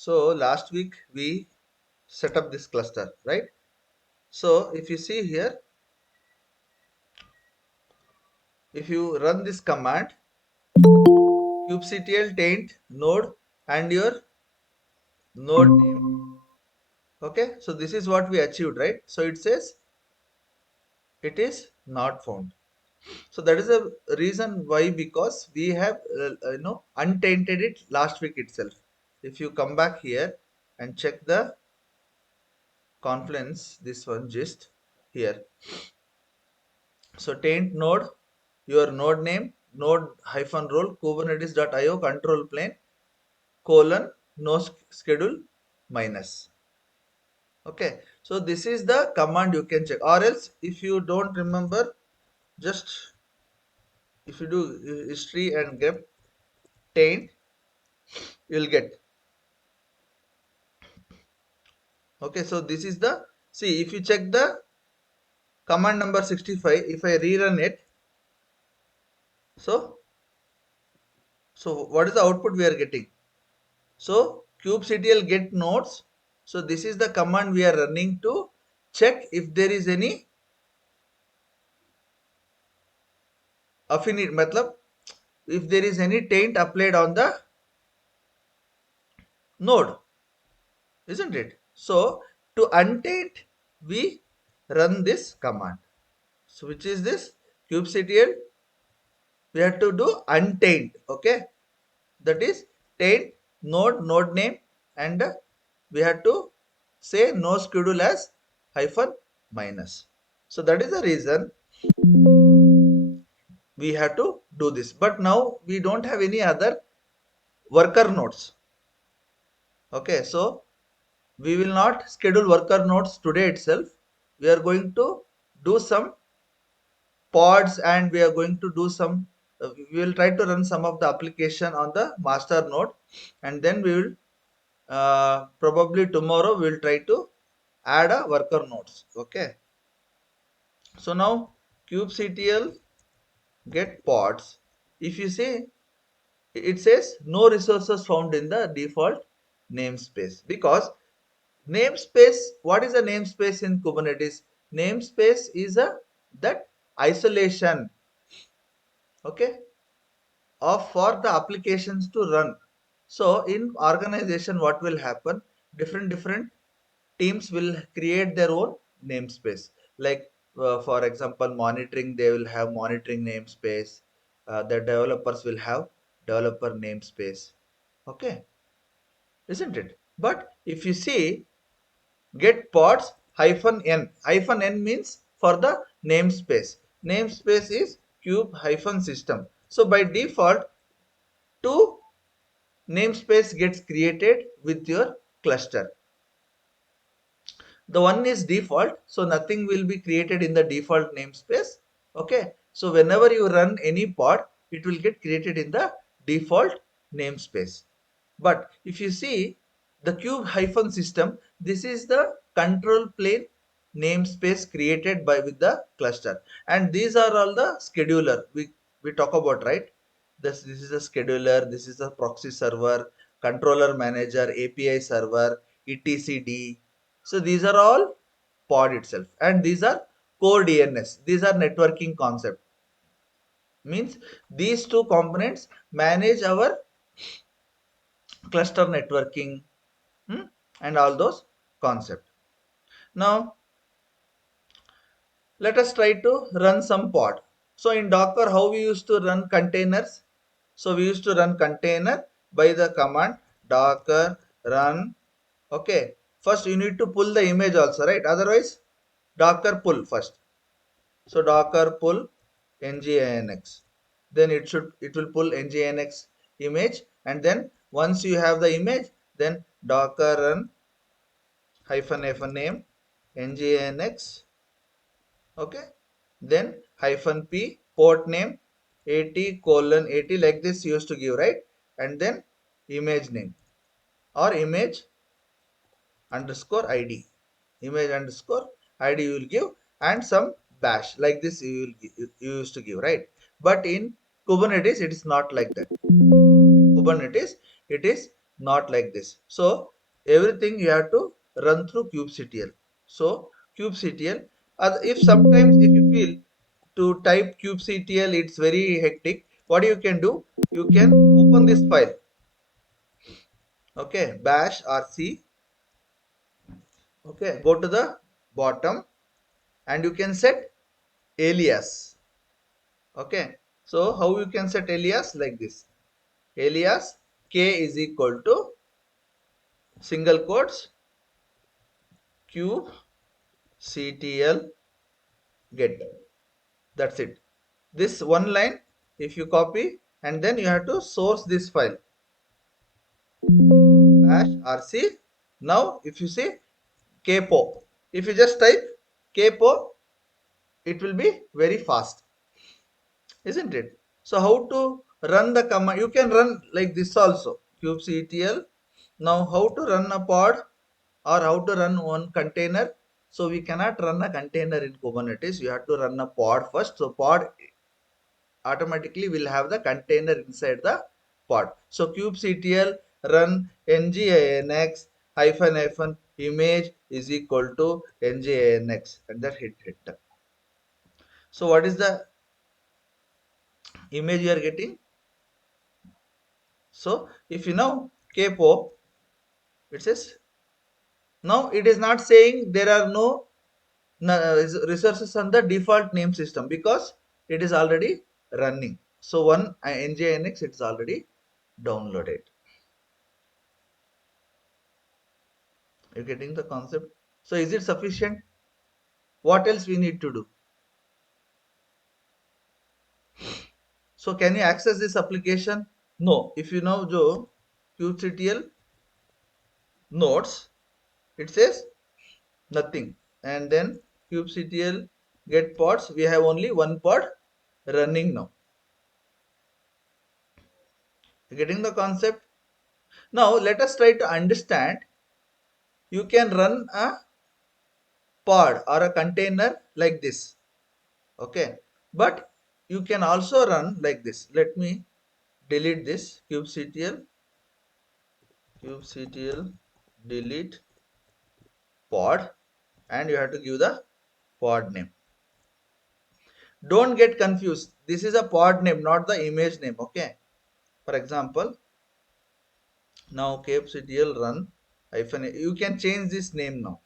So last week we set up this cluster, right? So if you see here, if you run this command kubectl taint node and your node name, okay, so this is what we achieved, right? So it says it is not found. So that is a reason why, because we have untainted it last week itself. If you come back here and check the Confluence, this one gist here. So taint node, your node name, node hyphen role, kubernetes.io control plane, colon, no schedule minus. Okay. So this is the command you can check, or else if you don't remember, just if you do history and grep taint, you'll get. Okay. So this is the, see, if you check the command number 65, if I rerun it, so what is the output we are getting? So kubectl get nodes. So this is the command we are running to check if there is any affinity, matlab, if there is any taint applied on the node, isn't it? So to untaint, we run this command. So which is this kubectl? We have to do untaint. Okay, that is taint node name, and we have to say no schedule as hyphen minus. So that is the reason we have to do this. But now we don't have any other worker nodes. Okay, so we will not schedule worker nodes today itself. We are going to do some pods, and we are going to do some we will try to run some of the application on the master node, and then we will probably tomorrow we will try to add a worker nodes. Okay, so now kubectl get pods. If you see, it says no resources found in the default namespace, because namespace, what is a namespace in Kubernetes? Namespace is a that isolation, okay, of for the applications to run. So in organization, what will happen? Different teams will create their own namespace. Like for example, monitoring, they will have monitoring namespace. The developers will have developer namespace. Okay, isn't it? But if you see, get pods hyphen n means for the namespace. Namespace is cube hyphen system. So by default, two namespace gets created with your cluster. The one is default, so nothing will be created in the default namespace. Okay, so whenever you run any pod, it will get created in the default namespace. But if you see the cube hyphen system, this is the control plane namespace created by with the cluster, and these are all the scheduler we talk about, right? This is a scheduler, this is a proxy server, controller manager, API server, etcd. So these are all pod itself, and these are core DNS. These are networking concept. Means these two components manage our cluster networking, and all those concepts. Now let us try to run some pod. So in Docker, how we used to run containers? So we used to run container by the command docker run. Okay, first you need to pull the image also, right? Otherwise, docker pull first. So docker pull nginx, then it will pull nginx image, and then once you have the image, then docker run hyphen name nginx. Okay, then hyphen p port name 80:80, like this you used to give, right? And then image name or image underscore id, image underscore id you will give, and some bash, like this you used to give, right? But in Kubernetes it is not like that. In Kubernetes it is not like this. So everything you have to run through kubectl. So kubectl, if sometimes if you feel to type kubectl it's very hectic, what you can do, you can open this file, okay, bash rc, okay, go to the bottom and you can set alias. Okay, so how you can set alias? Like this: alias k is equal to single quotes kubectl get. That's it. This one line if you copy, and then you have to source this file bash rc. Now if you say kpo, if you just type kpo, it will be very fast, isn't it? So how to run the command? You can run like this also, kubectl. Now how to run a pod or how to run one container? So we cannot run a container in Kubernetes. You have to run a pod first. So pod automatically will have the container inside the pod. So kubectl run nginx hyphen hyphen image is equal to nginx, and that hit enter. So what is the image you are getting? So if you know kpo, it says now it is not saying there are no resources on the default name system because it is already running. So one nginx it's already downloaded. You getting the concept? So is it sufficient? What else we need to do? So can you access this application? No. If you know Joe kubectl nodes, it says nothing. And then kubectl get pods, we have only one pod running now. You getting the concept? Now let us try to understand. You can run a pod or a container like this, okay, but you can also run like this. Let me delete this kubectl delete pod, and you have to give the pod name. Don't get confused, this is a pod name, not the image name. Okay, for example, now kubectl run hyphen you can change this name now,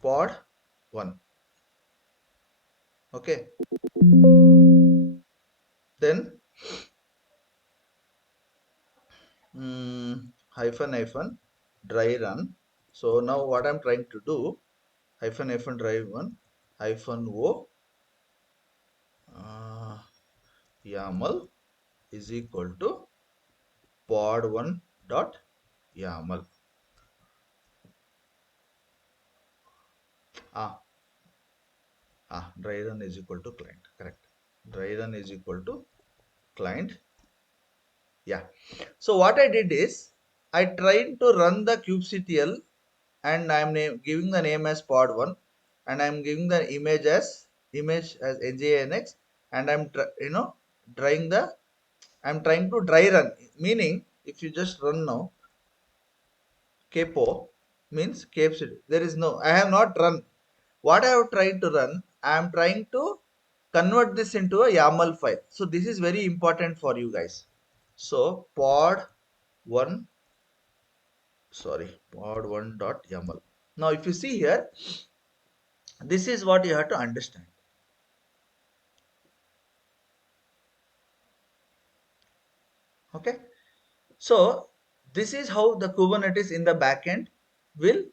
pod 1. Okay, then hyphen hyphen dry run. So now what I'm trying to do, hyphen hyphen dry run hyphen o YAML is equal to pod1 dot YAML. Dry run is equal to client, correct. Dry run is equal to client. Yeah. So what I did is I tried to run the kubectl and I'm giving the name as pod1, and I'm giving the image as nginx, and I'm drying the I'm trying to dry run, meaning if you just run now kpo means kubectl, there is no, I have not run. What I have tried to run, I am trying to convert this into a YAML file. So this is very important for you guys. So pod1, sorry, pod1 dot YAML. Now if you see here, this is what you have to understand. Okay, so this is how the Kubernetes in the backend will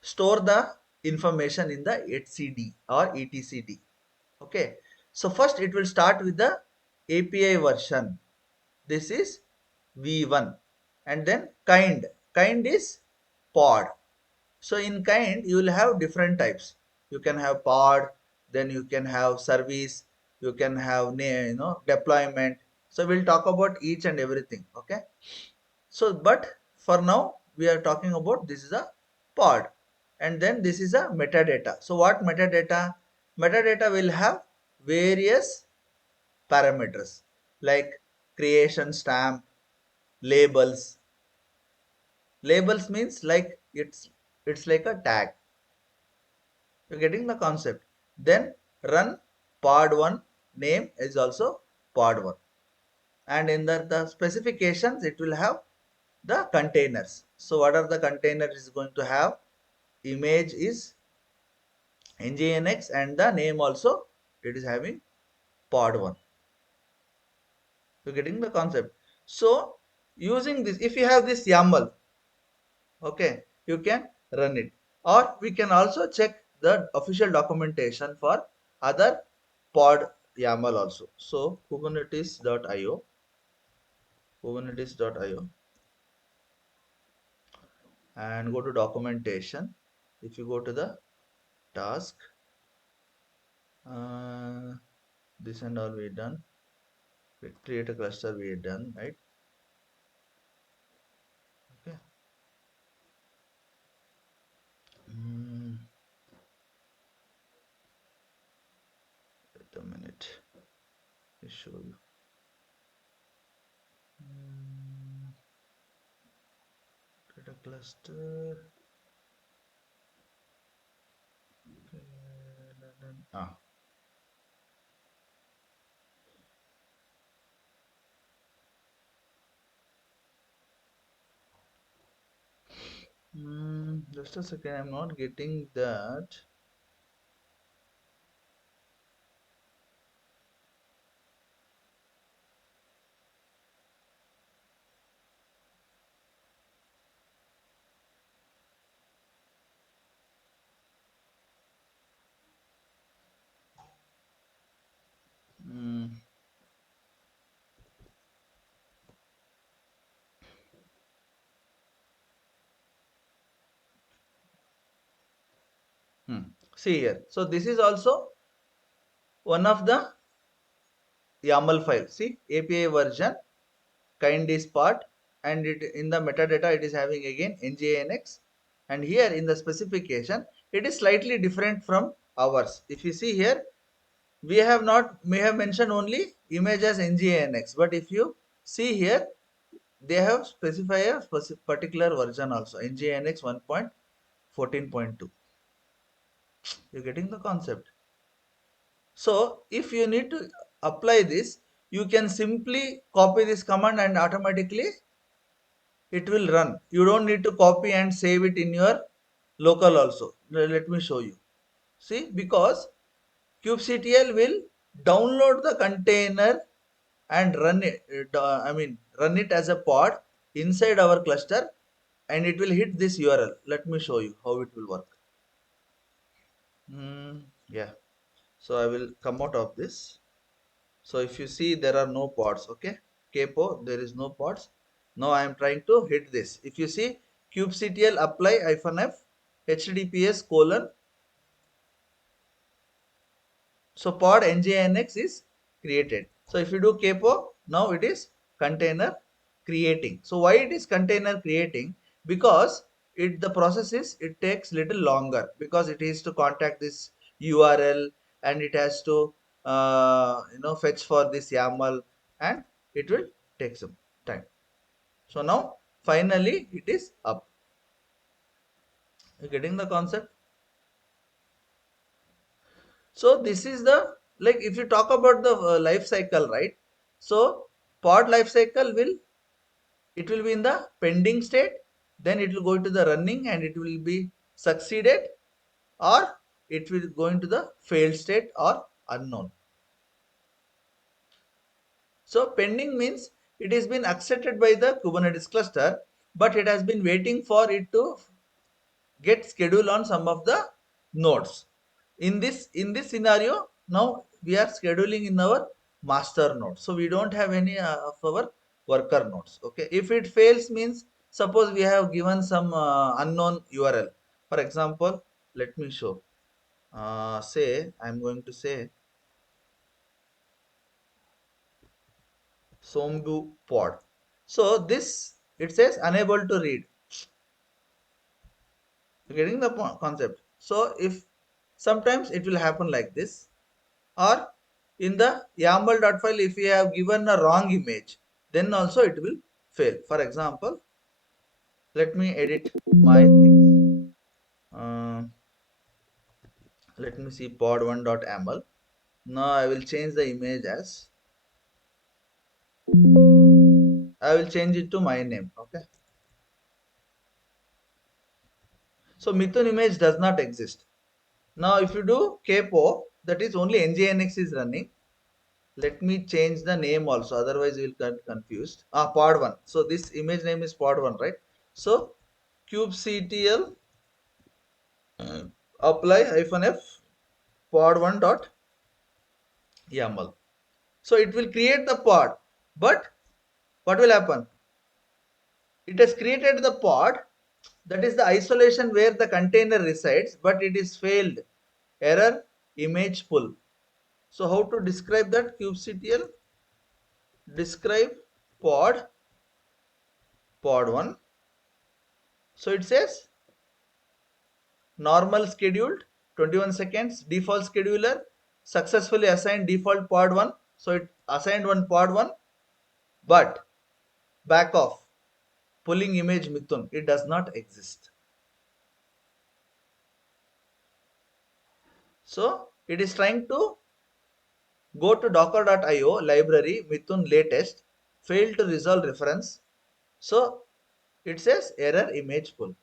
store the information in the etcd or etcd. Okay, so first it will start with the API version. This is v1, and then kind is pod. So in kind you will have different types. You can have pod, then you can have service, you can have deployment. So we'll talk about each and everything. Okay, so but for now we are talking about this is a pod, and then this is a metadata. So what metadata? Metadata will have various parameters like creation stamp, labels. Labels means like it's like a tag. You're getting the concept. Then run pod 1 name is also pod 1. And in the specifications, it will have the containers. So what are the containers is going to have? Image is nginx and the name also it is having pod 1. You're getting the concept. So using this, if you have this YAML, okay, you can run it. Or we can also check the official documentation for other pod YAML also. So kubernetes.io, kubernetes.io, and go to documentation. If you go to the task, uh, this and all we done. We create a cluster we done, right? Okay. Mm, wait a minute. Let me show you. Mm, create a cluster. Okay. Ah. Just a second. I'm not getting that. Mm, See here. So this is also one of the YAML file. See API version, K8s part, and it in the metadata it is having again nginx, and here in the specification it is slightly different from ours. If you see here, we have not may have mentioned only image as nginx, but if you see here, they have specified a particular version also, nginx 1.14.2. You're getting the concept. So if you need to apply this, you can simply copy this command and automatically it will run. You don't need to copy and save it in your local also. Let me show you. See, because kubectl will download the container and run it. Run it as a pod inside our cluster, and it will hit this URL. Let me show you how it will work. Yeah. So I will come out of this. So if you see, there are no pods. Okay. Kpo, there is no pods. Now I am trying to hit this. If you see kubectl apply -f https colon. So pod nginx is created. So if you do kpo, now it is container creating. So why it is container creating? Because the process is, it takes little longer because it is to contact this URL, and it has to fetch for this YAML, and it will take some time. So now finally it is up. You getting the concept? So this is the, like, if you talk about the life cycle, right? So pod life cycle will, it will be in the pending state, then it will go into the running and it will be succeeded, or it will go into the failed state or unknown. So pending means it has been accepted by the Kubernetes cluster, but it has been waiting for it to get scheduled on some of the nodes. In this scenario, now we are scheduling in our master node, so we don't have any of our worker nodes. Okay, if it fails means, suppose we have given some unknown URL. For example, let me show. Say I'm going to say Sombu pod. So this, it says unable to read. You're getting the concept. So if sometimes it will happen like this, or in the YAML.file, if we have given a wrong image, then also it will fail. For example, let me edit my things. Let me see pod1.yaml. Now I will change the image as, I will change it to my name. Okay. So Mithun image does not exist. Now if you do kpo, that is only nginx is running. Let me change the name also, otherwise you will get confused. Pod1. So this image name is pod1, right? So kubectl apply -f pod1.yaml. So it will create the pod, but what will happen? It has created the pod, that is the isolation where the container resides, but it is failed. Error image pull. So how to describe that? kubectl describe pod1. So it says normal scheduled 21 seconds, default scheduler successfully assigned default pod1. So it assigned one pod1, but back off pulling image Mithun, it does not exist. So it is trying to go to docker.io library Mithun latest, failed to resolve reference. So it says error image pull.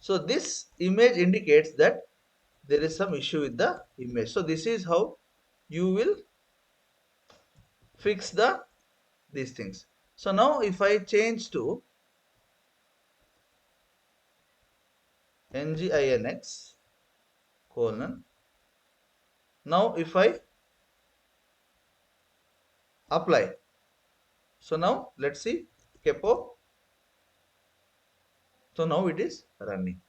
So this image indicates that there is some issue with the image. So this is how you will fix these things. So now if I change to nginx colon, now if I apply, so now let's see kepo. So now it is running.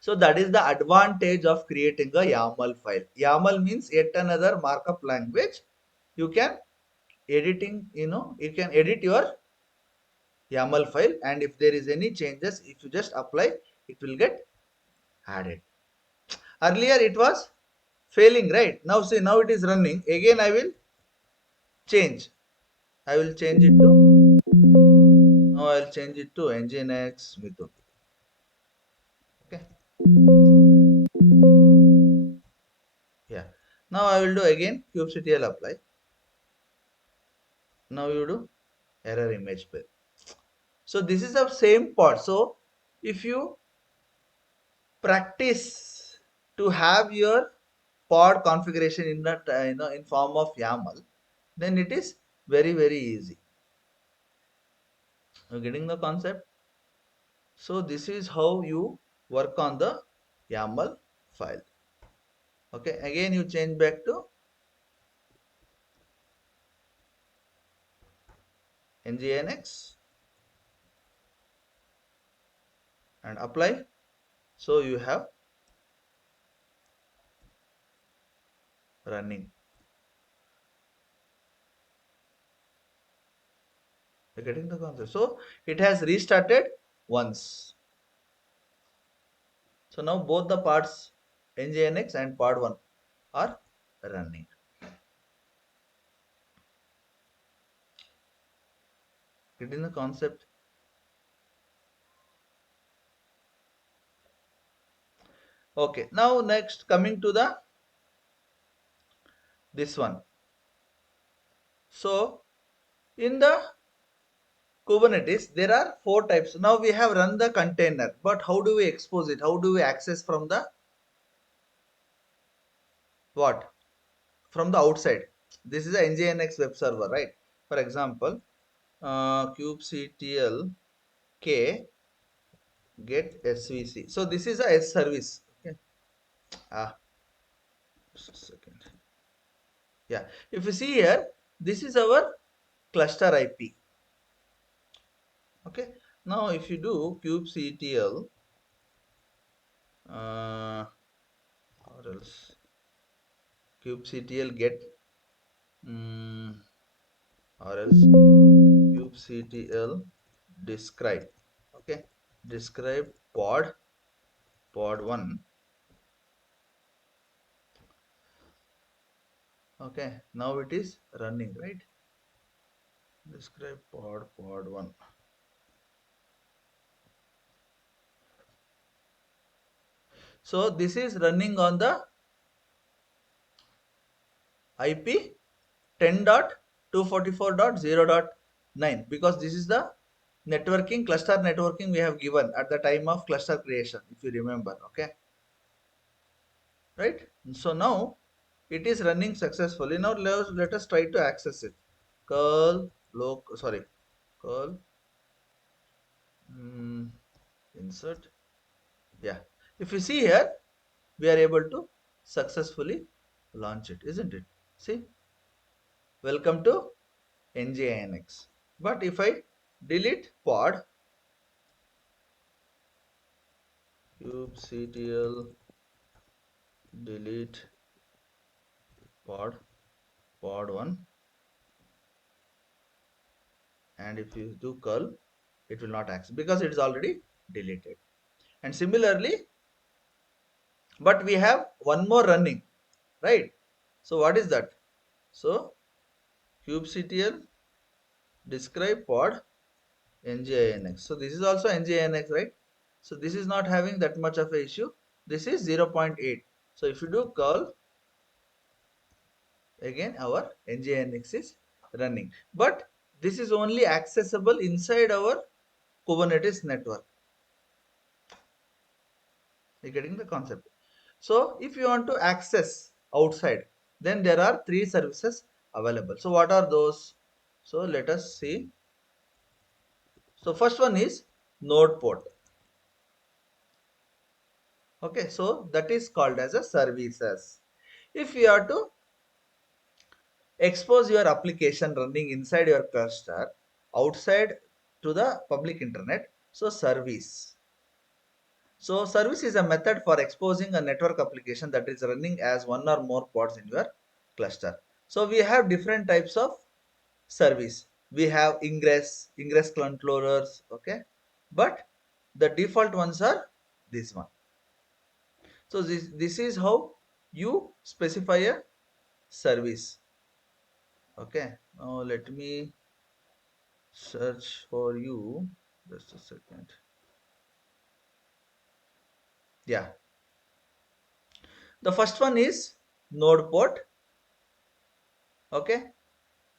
So that is the advantage of creating a YAML file. YAML means yet another markup language. You can you can edit your YAML file, and if there is any changes, if you just apply, it will get added. Earlier it was failing, right? Now see, now it is running. Again I will change. I will change it to, now I will change it to nginx Mithun. Okay. Yeah. Now I will do again kubectl apply. Now you do error image pair. So this is the same pod. So if you practice to have your pod configuration in that in form of YAML, then it is very easy. You getting the concept? So this is how you work on the YAML file. Okay, again you change back to nginx and apply. So you have running. You're getting the concept. So it has restarted once. So now both the parts nginx and pod1 are running. Getting the concept? Okay, now next coming to the this one. So in the Kubernetes, there are four types. Now we have run the container, but how do we expose it? How do we access from the what? From the outside. This is a nginx web server, right? For example, kubectl k get svc. So this is a S service. Okay. Ah, just a second. Yeah. If you see here, this is our cluster IP. Okay. Now if you do kubectl or else kubectl get or else kubectl describe. Okay. Describe pod1. Okay. Now it is running, right? Describe pod 1. So this is running on the IP 10.244.0.9 because this is the cluster networking we have given at the time of cluster creation, if you remember. Okay, right? So now it is running successfully. Now let us try to access it. Curl curl mm, insert. Yeah, if you see here, we are able to successfully launch it, isn't it? See, welcome to NGINX. But if I delete pod kubectl delete pod 1, and if you do curl, it will not access because it is already deleted. And similarly, but we have one more running, right? So what is that? So kubectl describe pod NGINX. So this is also NGINX, right? So this is not having that much of a issue. This is 0.8. So if you do curl, again our NGINX is running. But this is only accessible inside our Kubernetes network. You're getting the concept. So if you want to access outside, then there are three services available. So what are those? So let us see. So first one is node port. Okay, so that is called as a services. If you are to expose your application running inside your cluster outside to the public internet, so service. So service is a method for exposing a network application that is running as one or more pods in your cluster. So we have different types of service. We have ingress controllers, okay, but the default ones are this one. So this is how you specify a service. Okay, now let me search for you. Just a second. Yeah, the first one is node port. Okay,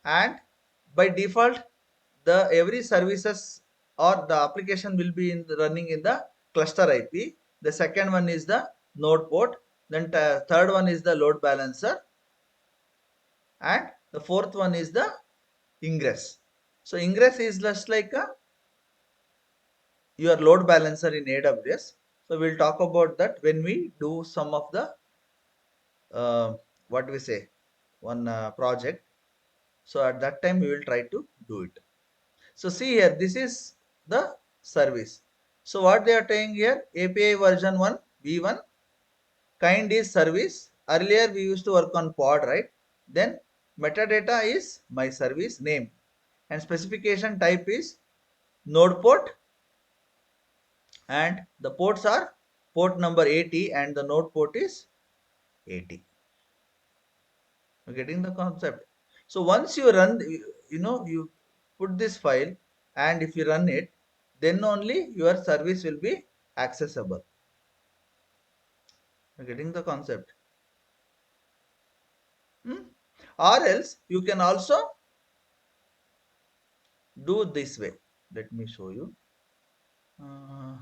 and by default, the every services or the application will be running in the cluster IP. The second one is the node port. Then third one is the load balancer, and the fourth one is the ingress. So ingress is just like a your load balancer in AWS. So we'll talk about that when we do some of the what we say one project. So at that time we will try to do it. So see here, this is the service. So what they are saying here, API version 1 v1 kind is service. Earlier we used to work on pod, right? Then metadata is my service name, and specification type is node port, and the ports are port number 80 and the node port is 80. You're getting the concept. So once you run, you put this file, and if you run it, then only your service will be accessible. You're getting the concept. Hmm? Or else you can also do this way. Let me show you. Uh,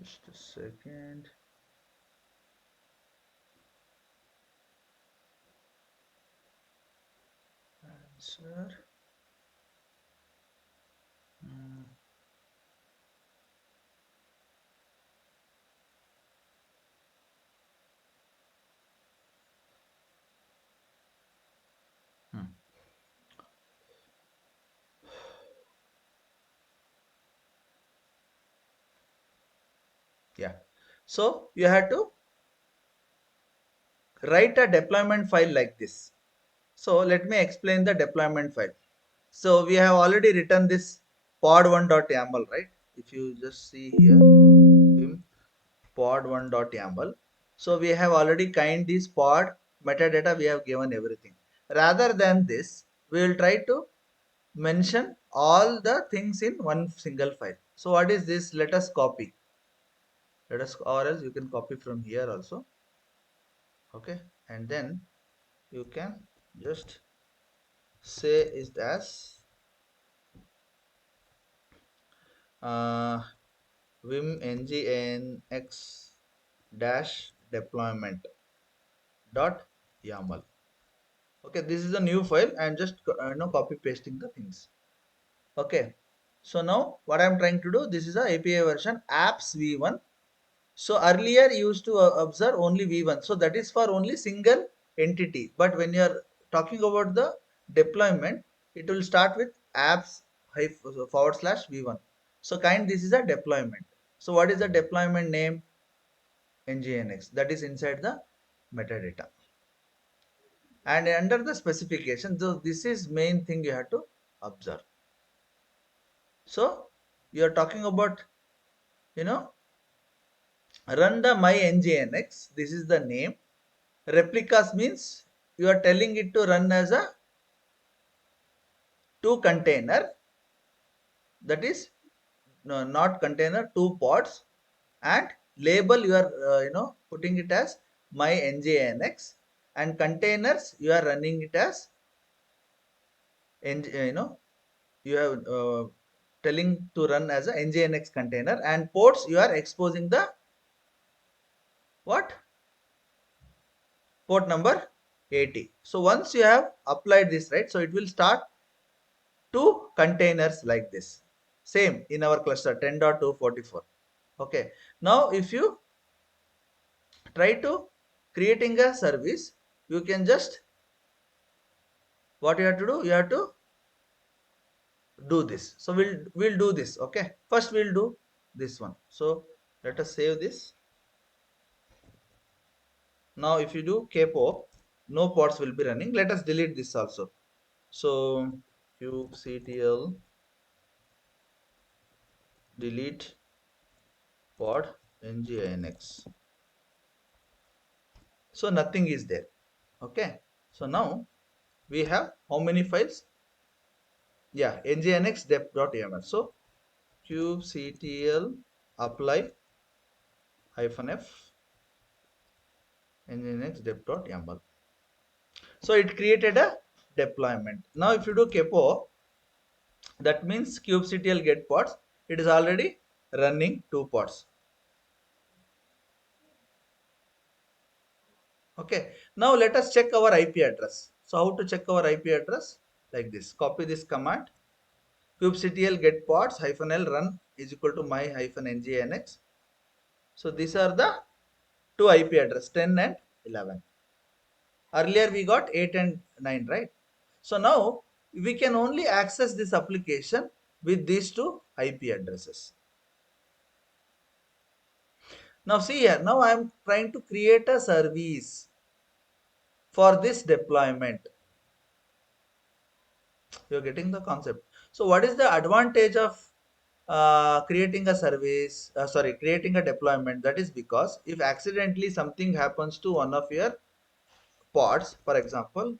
just a second. Answer. Hmm. Hmm. Yeah. So you have to write a deployment file like this. So let me explain the deployment file. So we have already written this pod1.yaml, right? If you just see here, pod1.yaml. So we have already kind this pod metadata we have given everything. Rather than this, we will try to mention all the things in one single file. So what is this? Let us copy. Let us, or else you can copy from here also. Okay, and then you can just say it as uh, vim nginx dash deployment dot yaml. Okay, this is a new file. I am just copy pasting the things. Okay, so now what I am trying to do, this is a API version apps v1. So earlier you used to observe only v1, so that is for only single entity. But when you are talking about the deployment, it will start with apps forward slash v1. So this is a deployment. So what is the deployment name? Nginx, that is inside the metadata. And under the specification, so this is main thing you have to observe. So you are talking about, you know, run the my nginx. This is the name. Replicas means you are telling it to run as a two container, that is no, not container, two pods, and label you are putting it as my nginx, and containers you are running it as you have telling to run as a nginx container, and ports you are exposing the what, port number 80. So once you have applied this, right, so it will start two containers like this, same in our cluster 10.244. Okay, now if you try to creating a service, you can just, what you have to do, you have to do this. So we'll do this. Okay, first we'll do this one. So let us save this. Now if you do kpop, no pods will be running. Let us delete this also. So kubectl delete pod nginx. So nothing is there. Okay, so now we have how many files? Yeah, nginx dep.yml. So kubectl apply hyphen f nginx dep.yml. So it created a deployment. Now if you do capo, that means kubectl get pods. It is already running two pods. Okay. Now let us check our IP address. So how to check our IP address? Like this. Copy this command. Kubectl get pods hyphen l run is equal to my hyphen nginx. So these are the two IP address 10 and 11. Earlier we got 8 and 9, right? So now we can only access this application with these two IP addresses. Now see here, now I am trying to create a service for this deployment. You're getting the concept. So what is the advantage of creating a service, creating a deployment? That is because if accidentally something happens to one of your pods, for example,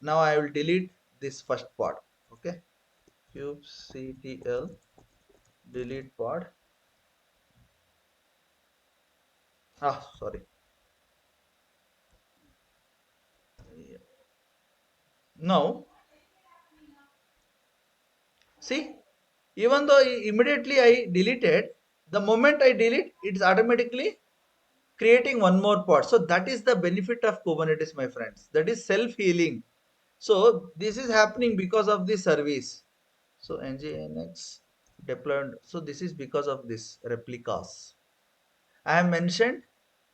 now I will delete this first pod. Okay, kubectl delete pod. Sorry. Now, see, even though immediately I deleted, the moment I delete, it's automatically creating one more pod. So that is the benefit of Kubernetes, my friends. That is self-healing. So this is happening because of this service. So nginx deployed. So this is because of this replicas. I have mentioned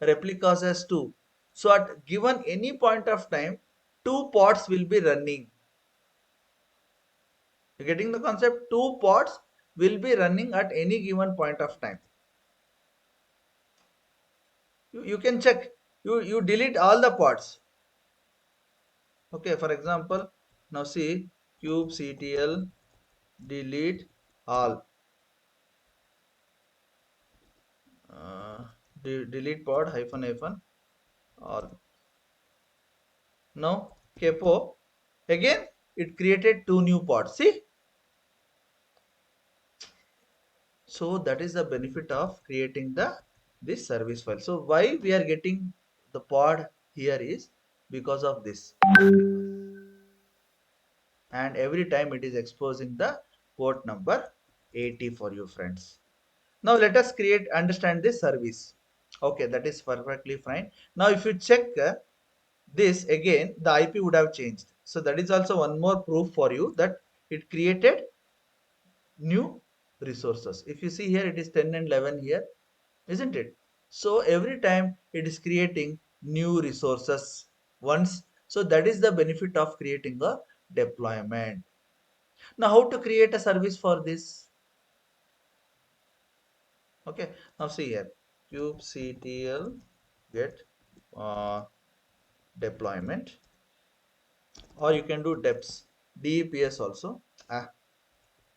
replicas as two. So at given any point of time, two pods will be running. You're getting the concept? Two pods will be running at any given point of time. You can check. You delete all the pods. Okay, for example, now see kubectl delete all. Delete pod hyphen hyphen all. Now capo, again it created two new pods. See, so that is the benefit of creating the this service file. So why we are getting the pod here is because of this, and every time it is exposing the port number 80 for you friends. Now let us create understand this service. Okay, that is perfectly fine. Now if you check this again, the IP would have changed. So that is also one more proof for you that it created new resources. If you see here, it is 10 and 11 here, isn't it? So every time it is creating new resources once. So that is the benefit of creating a deployment. Now how to create a service for this? Okay, now see here, kubectl get uh, deployment, or you can do deps, deps also.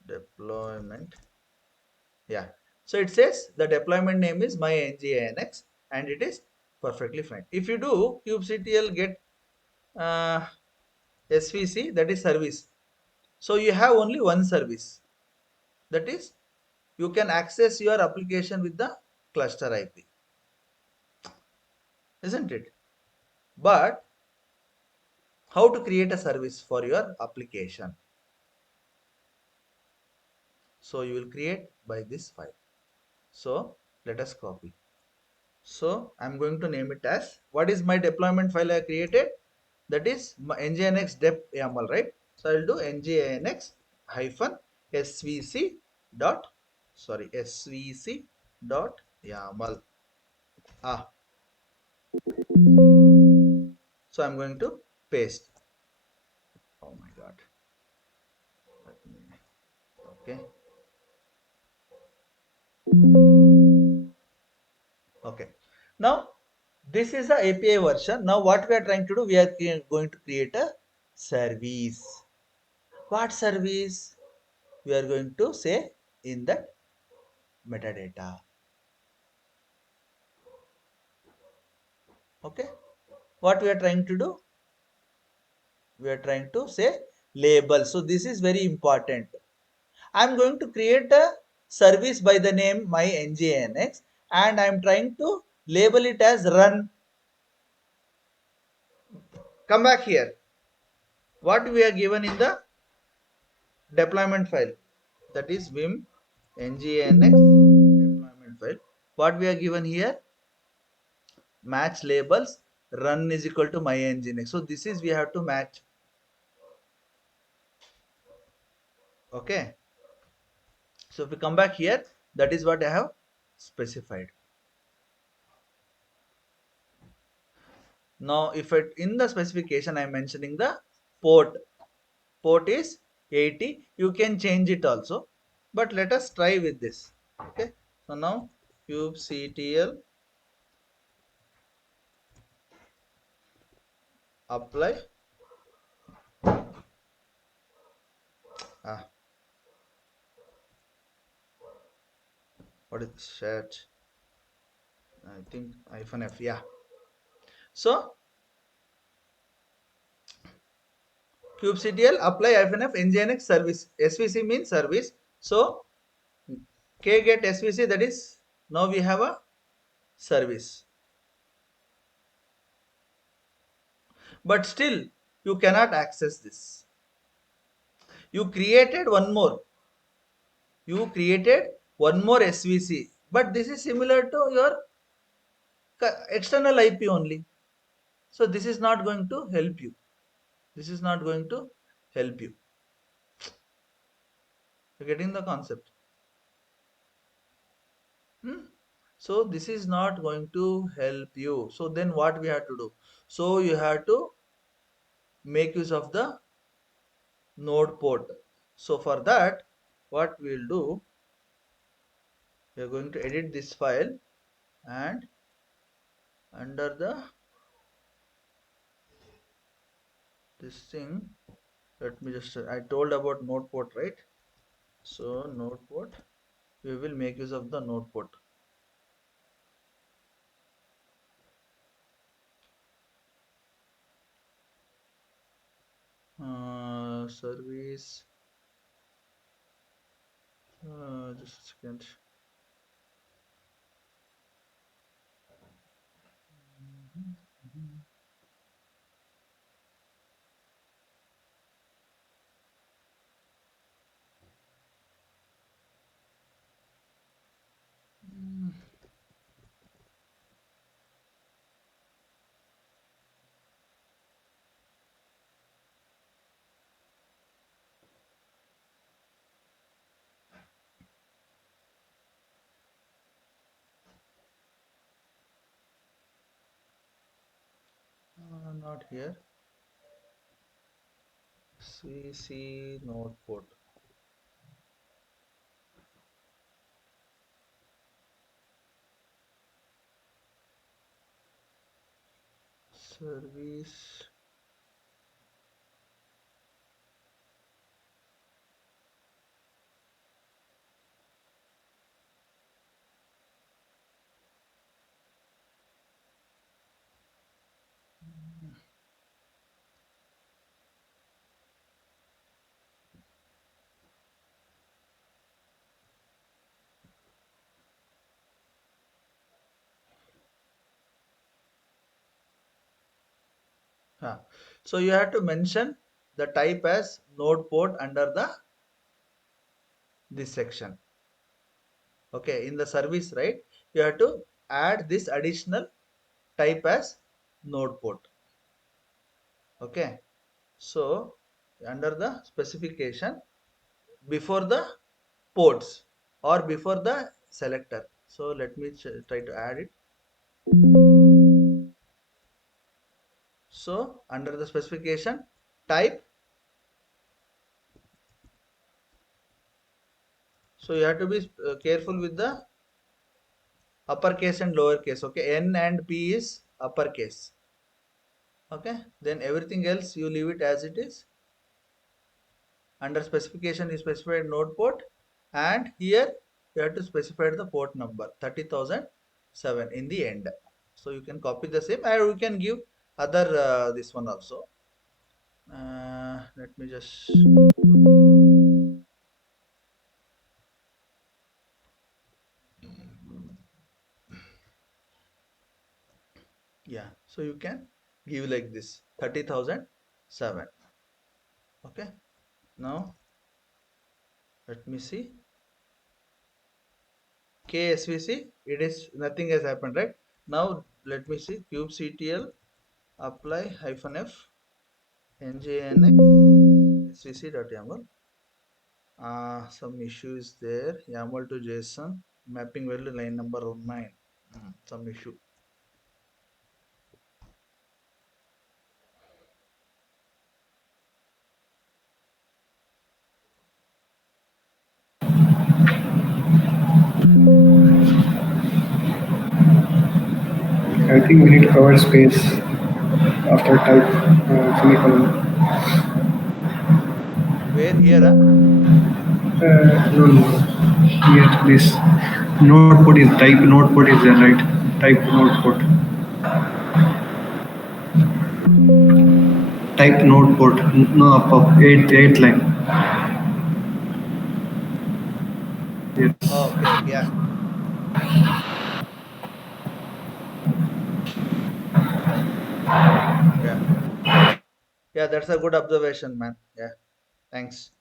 Deployment, yeah. So it says the deployment name is my nginx, and it is perfectly fine. If you do kubectl get uh, svc, that is service, so you have only one service, that is you can access your application with the cluster IP, isn't it? But how to create a service for your application? So you will create by this file. So let us copy. So I'm going to name it as, what is my deployment file I created? That is my nginx dep yaml, right? So I'll do nginx hyphen svc dot, sorry, svc dot yaml. Ah, so I'm going to paste. Oh my God. Okay. Okay. Now this is the API version. Now what we are trying to do, we are going to create a service. What service? We are going to say in that metadata. Okay. What we are trying to do? We are trying to say label. So this is very important. I'm going to create a service by the name my nginx, and I'm trying to label it as run. Come back here. What we are given in the deployment file, that is vim nginx deployment file. What we are given here, match labels, run is equal to my nginx. So this is we have to match. Okay, so if we come back here, that is what I have specified. Now if it in the specification I'm mentioning the port is 80, you can change it also, but let us try with this. Okay, so now kubectl apply ah what is chat, I think hyphen f, yeah. So kubectl apply hyphen f nginx service, svc means service. So k get svc, that is now we have a service, but still you cannot access this. You created one more, you created one more svc, but this is similar to your external IP only. So this is not going to help you. This is not going to help you. You're getting the concept. Hmm? So this is not going to help you. So then what we have to do? So you have to make use of the node port. So for that, what we'll do, we are going to edit this file, and under the this thing, let me just, I told about node port, right? So node port, we will make use of the node port. service. Just a second. Not here. CC node port. Service. Huh. So you have to mention the type as node port under the this section. Okay, in the service, right? You have to add this additional type as node port. Okay, so under the specification before the ports or before the selector. So let me try to add it. So under the specification type, so you have to be careful with the uppercase and lowercase. Okay, N and P is uppercase. Okay, then everything else you leave it as it is. Under specification you specified node port, and here you have to specify the port number 30,007 in the end. So you can copy the same, and we can give other this one also. Let me just yeah. So you can give like this 30,007. Okay. Now let me see. KSVC, it is nothing has happened, right? Now let me see kubectl apply -f njnx svc.yaml. Some issue is there. YAML to JSON mapping value line number 9. Some issue. I think we need to cover space after type semicolon. Where here? No, no. Here, this node port is type. Node port is there, right? Type node port. Type node port. No, up. Eight line. Oh, Yes. okay, okay, yeah, yeah, yeah. That's a good observation, man. Yeah, thanks.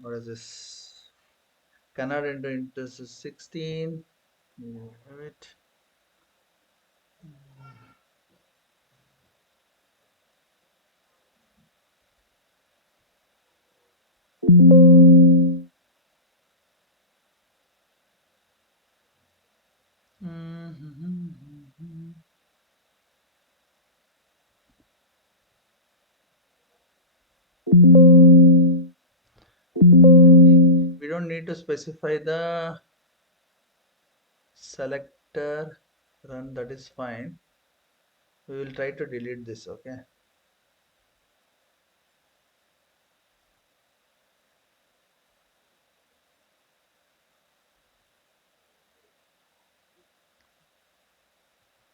What is this? Cannot enter into 16. You have it. Mhm. We don't need to specify the selector run, that is fine. We will try to delete this. Okay,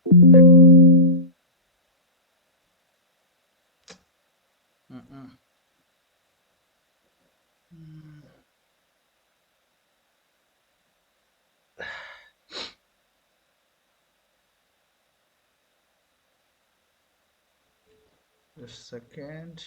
let me see. Mm-mm. Mm, just a second.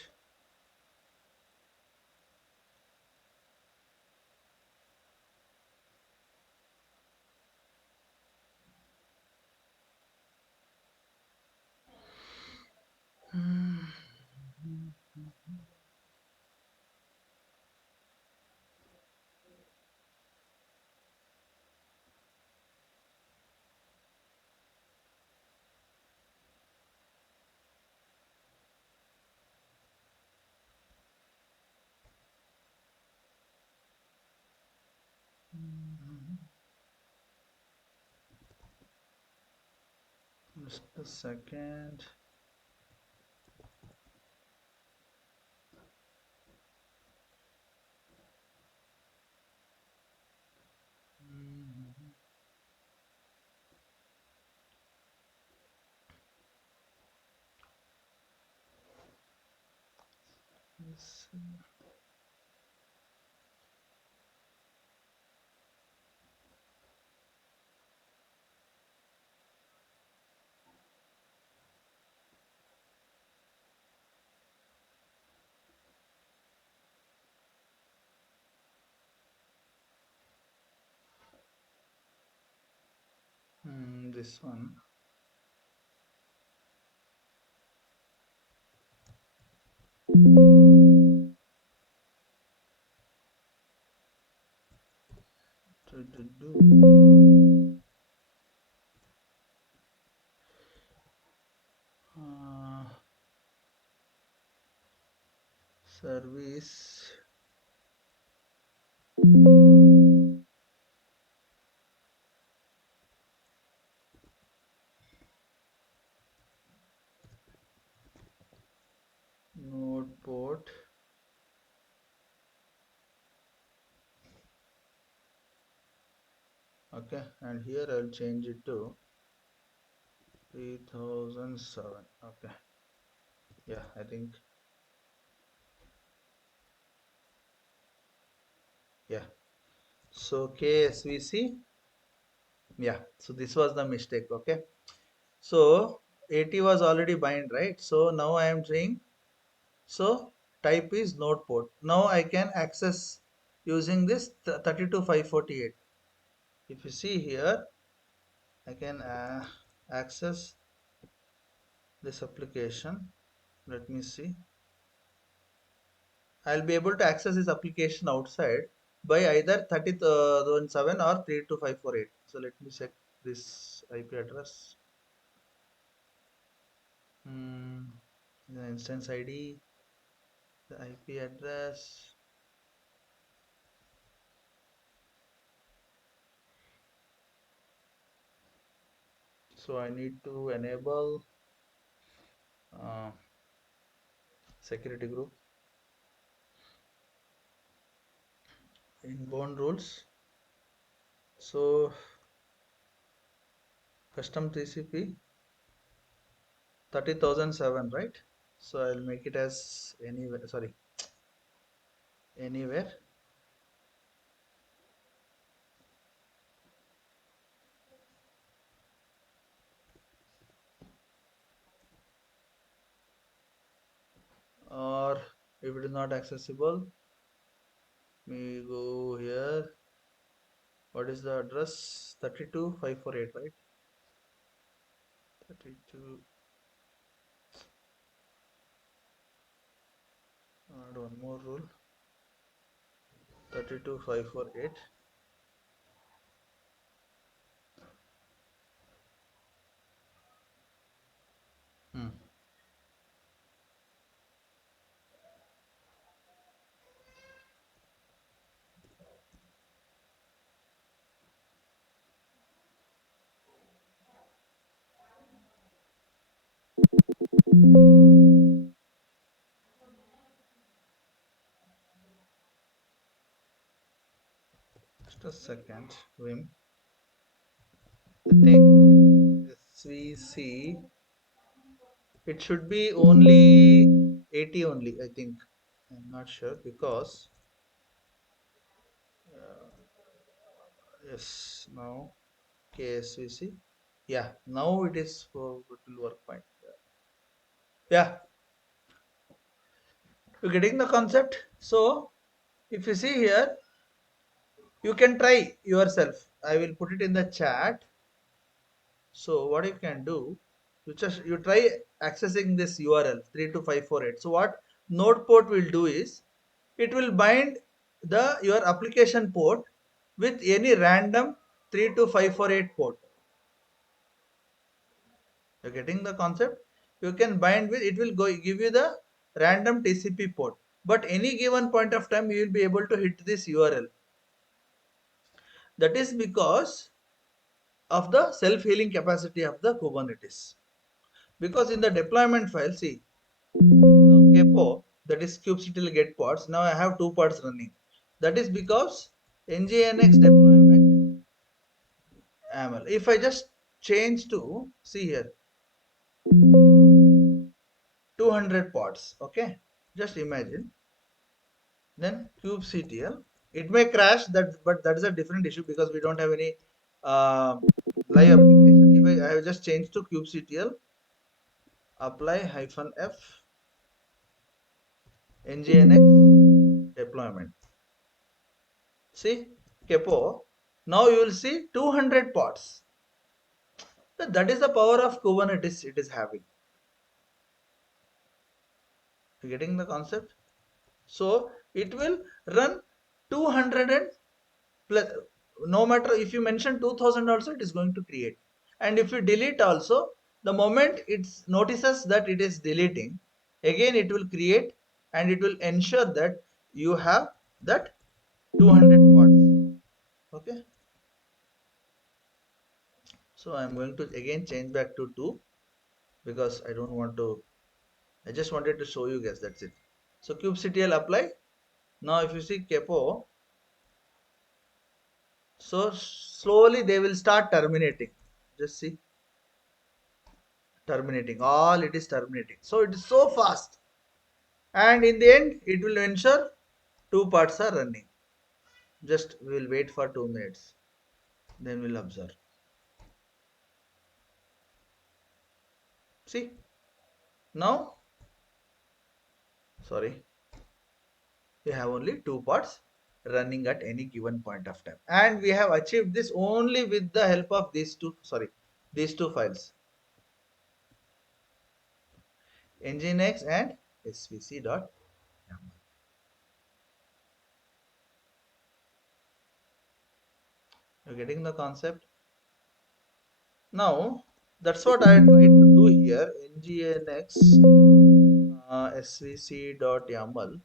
Mm, just a second. Mm, yes. This one. Do. Uh, service node port. Okay, and here I'll change it to 3007. Okay, yeah, I think, yeah. So KSVC, yeah. So this was the mistake. Okay, so 80 was already bind, right? So now I am saying, so type is node port. Now I can access using this 32548. If you see here, I can access this application. Let me see. I'll be able to access this application outside by either 3017 or 32548. So let me check this IP address. The instance ID, the IP address. So I need to enable uh, security group, inbound rules. So custom TCP 30,007, right? So I'll make it as anywhere, sorry, anywhere. Or if it is not accessible, we go here. What is the address? 32548, right? 32. Add one more rule. 32548. Hmm. Just a second, Vim. I think SVC It should be only 80 only, I think. I'm not sure because yes, now KSVC. Yeah, now it is for it will work fine. Yeah, you getting the concept? So if you see here, you can try yourself. I will put it in the chat. So what you can do, you try accessing this URL 32548. So what node port will do is it will bind the your application port with any random 32548 port. You're getting the concept? You can bind with it will go give you the random TCP port. But any given point of time you will be able to hit this URL. That is because of the self-healing capacity of the Kubernetes. Because in the deployment file, see now capo that is kubectl get pods. Now I have two pods running. That is because nginx deployment YAML. If I just change to see here 200 pods, okay, just imagine then kubectl. It may crash that, but that is a different issue because we don't have any uh, live application. If I have just changed to kubectl apply hyphen f nginx deployment. See, Kepo. Now you will see 200 pods. That is the power of Kubernetes it is having. You getting the concept? So it will run 200 and plus. No matter if you mention 2000 also, it is going to create. And if you delete also, the moment it notices that it is deleting, again it will create and it will ensure that you have that 200 pods. Okay. So I am going to again change back to 2 because I don't want to, I just wanted to show you guys, that's it. So kubectl apply. Now if you see capo, so slowly they will start terminating. Just see, terminating, all it is terminating. So it is so fast. And in the end, it will ensure two parts are running. Just we will wait for 2 minutes. Then we'll observe. See, now, sorry, we have only two parts running at any given point of time, and we have achieved this only with the help of these two, sorry, these two files, nginx and svc.yaml. You're getting the concept? Now that's what I tried to do here. Nginx svc.yaml.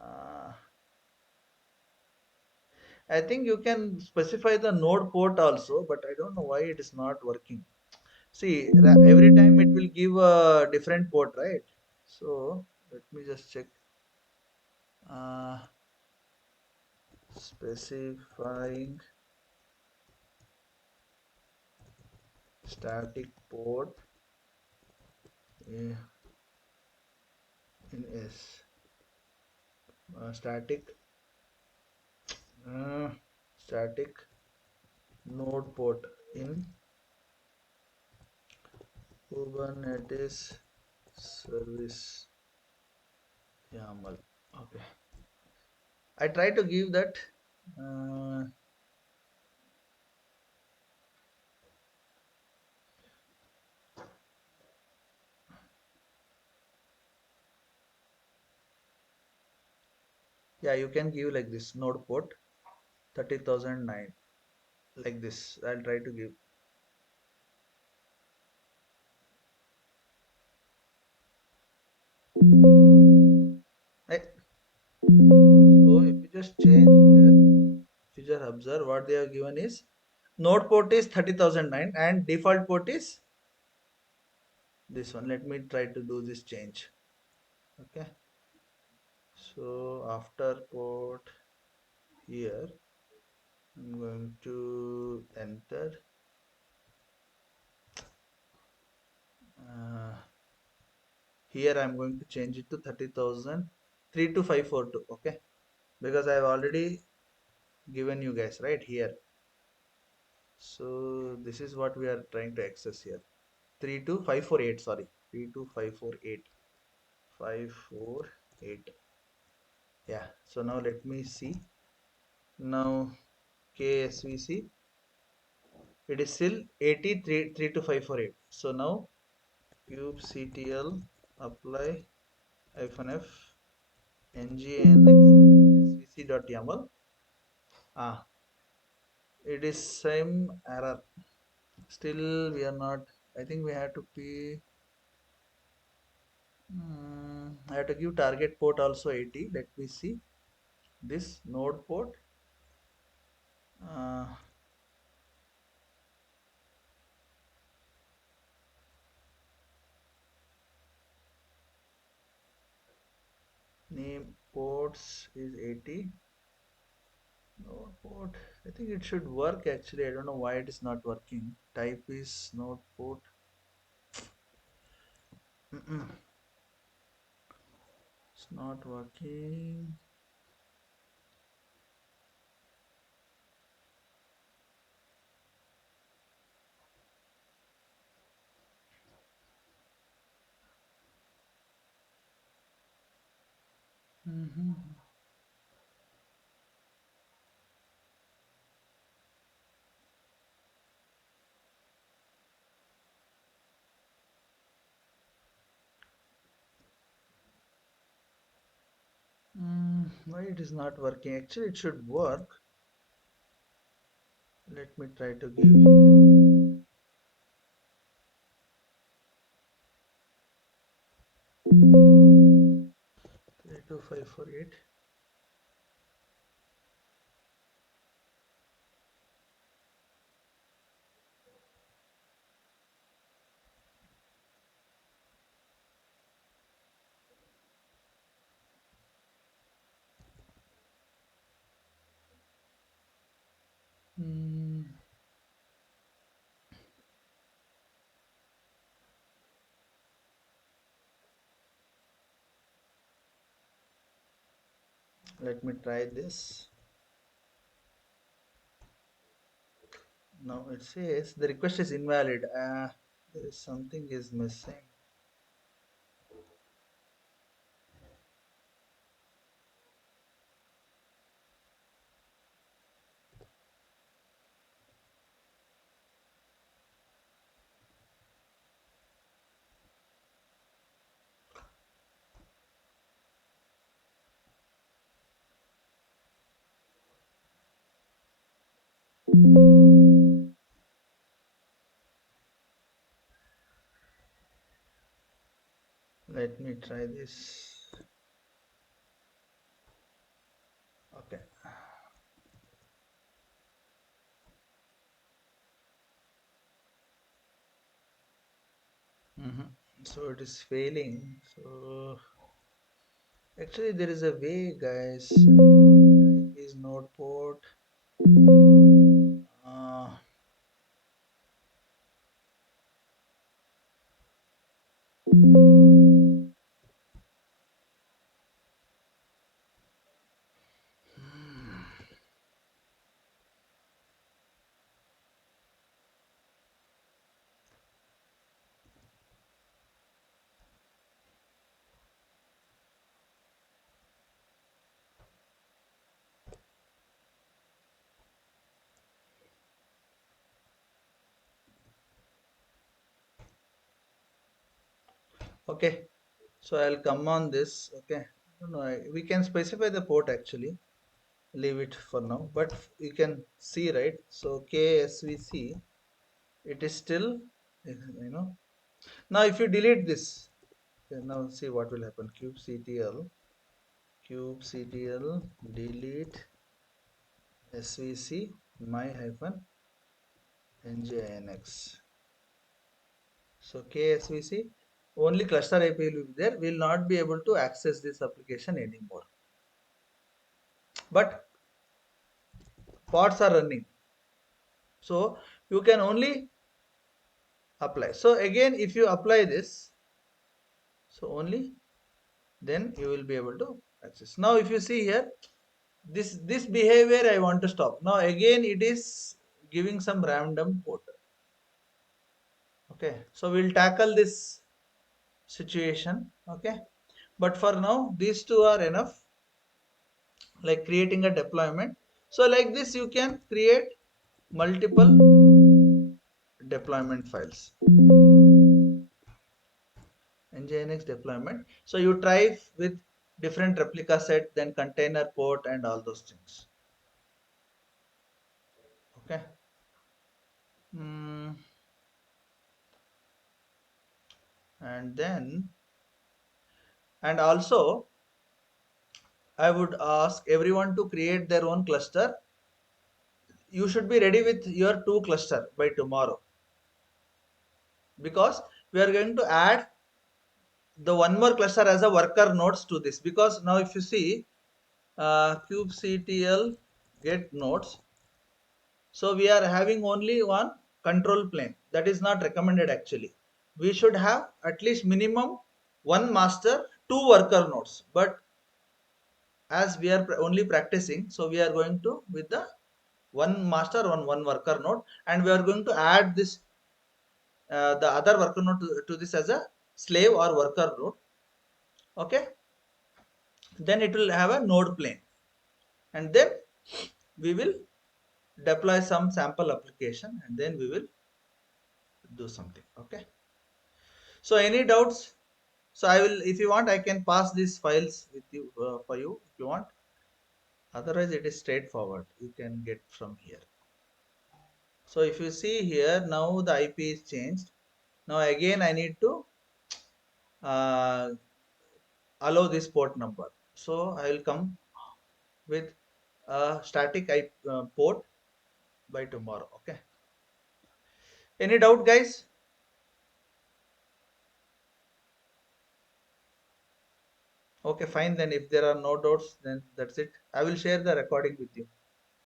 uh, I think you can specify the node port also, but I don't know why it is not working. See, every time it will give a different port, right? So let me just check. Uh, Specifying static port in, in S. Static uh, static node port in Kubernetes service YAML. Okay. I try to give that. Uh, yeah, you can give like this node port 30,009 like this. I'll try to give. Right. So if you just change here, if you just observe what they have given is node port is 30,009 and default port is this one. Let me try to do this change. Okay. So after port here, I'm going to enter. Uh, Here I'm going to change it to 30,000 32542. Okay, because I've already given you guys right here. So this is what we are trying to access here. 32548. Sorry, 32548. 548. Yeah. So now let me see. Now KSVC. It is still 83 32548. So now kubectl apply -f nginx svc.yaml. Ah, it is same error. Still, we are not. I think we have to be. I have to give target port also 80. Let me see this node port. Uh, Name ports is 80. Node port. I think it should work actually. I don't know why it is not working. Type is node port. It's not working. Why it is not working? Actually, it should work. Let me try to give here. 32548. Hmm, Let me try this. Now it says the request is invalid. There is something is missing. Let me try this. Okay. So it is failing. So actually there is a way, guys. Type is node port. Uh, okay. So I'll come on this. Okay. No, we can specify the port actually. Leave it for now. But you can see, right? So KSVC, it is still, you know. Now if you delete this, okay, now see what will happen. Kubectl delete svc my hyphen nginx. So KSVC, only cluster IP will be there. Will not be able to access this application anymore. But pods are running. So you can only apply. So again, if you apply this, so only then you will be able to access. Now if you see here, this behavior I want to stop. Now again it is giving some random port. Okay, so we'll tackle this situation. Okay, but for now these two are enough, like creating a deployment. So like this you can create multiple deployment files. Nginx deployment. So you try with different replica set, then container port and all those things. Okay. Mm, and then, and also I would ask everyone to create their own cluster. You should be ready with your two cluster by tomorrow, because we are going to add the one more cluster as a worker nodes to this. Because now if you see kubectl get nodes, so we are having only one control plane. That is not recommended actually. We should have at least minimum one master, two worker nodes. But as we are only practicing, so we are going to with the one master, one worker node, and we are going to add this the other worker node to this as a slave or worker node. Okay, then it will have a node plane, and then we will deploy some sample application, and then we will do something. Okay, so any doubts? So I will, if you want, I can pass these files with you for you if you want. Otherwise, it is straightforward. You can get from here. So if you see here, now the IP is changed. Now again, I need to uh, allow this port number. So I will come with a static IP, port by tomorrow. Okay. Any doubt, guys? Okay, fine. Then if there are no doubts, then that's it. I will share the recording with you.